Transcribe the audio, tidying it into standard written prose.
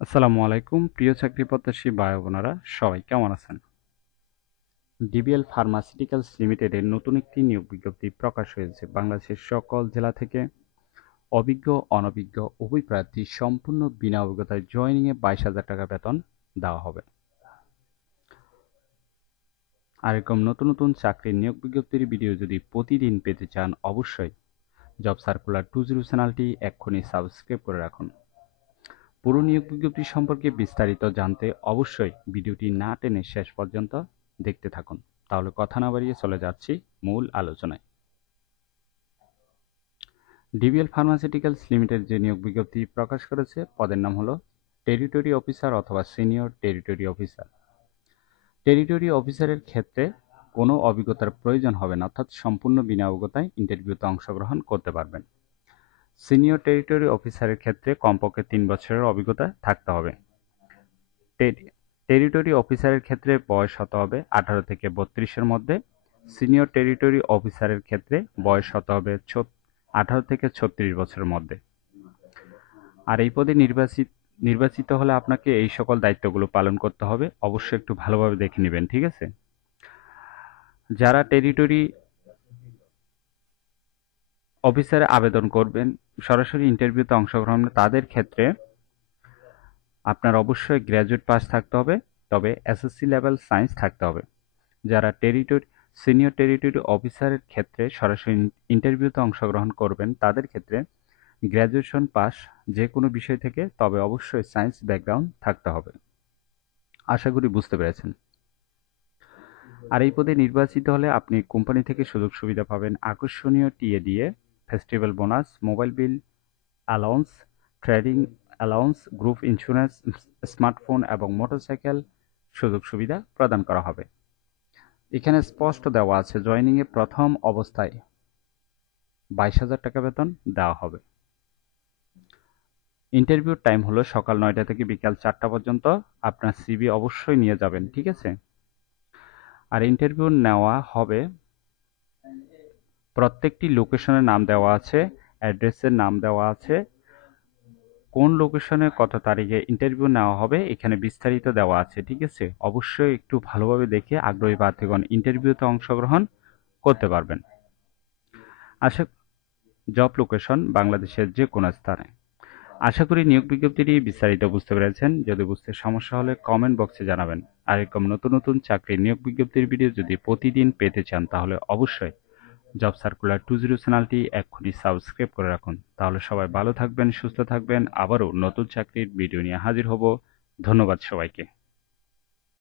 আসসালামু আলাইকুম প্রিয় চাকরি প্রত্যাশী ভাই বোনেরা, সবাই কেমন আছেন? ডিবিএল ফার্মাসিউটিক্যালস লিমিটেডের নতুন একটি নিয়োগ বিজ্ঞপ্তি প্রকাশ হয়েছে। বাংলাদেশের সকল জেলা থেকে অভিজ্ঞ অনভিজ্ঞ উভয় প্রার্থী সম্পূর্ণ বিনা অভিজ্ঞতায় জয়েনিংয়ে 22,000 টাকা বেতন দেওয়া হবে। আর এরকম নতুন নতুন চাকরির নিয়োগ বিজ্ঞপ্তির ভিডিও যদি প্রতিদিন পেতে চান, অবশ্যই জব সার্কুলার 20 চ্যানেলটি এক্ষুনি সাবস্ক্রাইব করে রাখুন। পুরো নিয়োগ বিজ্ঞপ্তি সম্পর্কে বিস্তারিত জানতে অবশ্যই ভিডিওটি না টেনে শেষ পর্যন্ত দেখতে থাকুন। তাহলে কথা না বাড়িয়ে চলে যাচ্ছি মূল আলোচনায়। ডিবিএল ফার্মাসিউটিক্যালস লিমিটেড যে নিয়োগ বিজ্ঞপ্তি প্রকাশ করেছে, পদের নাম হলো টেরিটরি অফিসার অথবা সিনিয়র টেরিটরি অফিসার। টেরিটরি অফিসারের ক্ষেত্রে কোনো অভিজ্ঞতার প্রয়োজন হবে না, অর্থাৎ সম্পূর্ণ বিনা অভিজ্ঞতায় ইন্টারভিউতে অংশগ্রহণ করতে পারবেন। সিনিয়র টেরিটরি অফিসারের ক্ষেত্রে কমপক্ষে 3 বছরের অভিজ্ঞতা থাকতে হবে। টেরিটরি অফিসারের ক্ষেত্রে বয়স হতে হবে 18 থেকে 32-এর মধ্যে। সিনিয়র টেরিটরি অফিসারের ক্ষেত্রে বয়স হতে হবে 18 থেকে 36 বছরের মধ্যে। আর এই পদে নির্বাচিত হলে আপনাকে এই সকল দায়িত্বগুলো পালন করতে হবে। অবশ্যই একটু ভালোভাবে দেখে নেবেন, ঠিক আছে? যারা টেরিটরি অফিসারে আবেদন করবেন সরাসরি ইন্টারভিউতে অংশগ্রহণ, তাদের ক্ষেত্রে আপনার অবশ্যই গ্র্যাজুয়েট পাস থাকতে হবে, তবে এসএসসি লেভেল সায়েন্স থাকতে হবে। যারা সিনিয়র টেরিটরি অফিসারের ক্ষেত্রে সরাসরি ইন্টারভিউতে অংশগ্রহণ করবেন, তাদের ক্ষেত্রে গ্র্যাজুয়েশন পাস যে কোনো বিষয় থেকে, তবে অবশ্যই সায়েন্স ব্যাকগ্রাউন্ড থাকতে হবে। আশা করি বুঝতে পেরেছেন। আর এই পদে নির্বাচিত হলে আপনি কোম্পানি থেকে সুযোগ সুবিধা পাবেন আকর্ষণীয় TA DA, festival bonus, mobile bill allowance, trading allowance, group insurance, smartphone এবং মোটরসাইকেল সুযোগ সুবিধা প্রদান করা হবে। এখানে স্পষ্ট দেওয়া আছে জয়েনিংয়ে প্রথম অবস্থায় 22,000 টাকা বেতন দেওয়া হবে। ইন্টারভিউর টাইম হলো সকাল 9টা থেকে বিকাল 4টা পর্যন্ত। আপনার সিভি অবশ্যই নিয়ে যাবেন, ঠিক আছে? আর ইন্টারভিউ নেওয়া হবে, প্রত্যেকটি লোকেশনের নাম দেওয়া আছে, অ্যাড্রেসের নাম দেওয়া আছে, কোন লোকেশনে কত তারিখে ইন্টারভিউ নেওয়া হবে এখানে বিস্তারিত দেওয়া আছে, ঠিক আছে? অবশ্যই একটু ভালোভাবে দেখে আগ্রহী প্রার্থীগণ ইন্টারভিউতে অংশগ্রহণ করতে পারবেন। আশা জব লোকেশন বাংলাদেশের যে কোনো স্থানে। আশা করি নিয়োগ বিজ্ঞপ্তিটি বিস্তারিত বুঝতে পেরেছেন। যদি বুঝতে সমস্যা হলে কমেন্ট বক্সে জানাবেন। আর এরকম নতুন নতুন চাকরির নিয়োগ বিজ্ঞপ্তির ভিডিও যদি প্রতিদিন পেতে চান, তাহলে অবশ্যই জব সার্কুলার 20 চ্যানেলটি এক্ষুনি সাবস্ক্রাইব করে রাখুন। তাহলে সবাই ভালো থাকবেন, সুস্থ থাকবেন। আবারও নতুন চাকরির ভিডিও নিয়ে হাজির হব। ধন্যবাদ সবাইকে।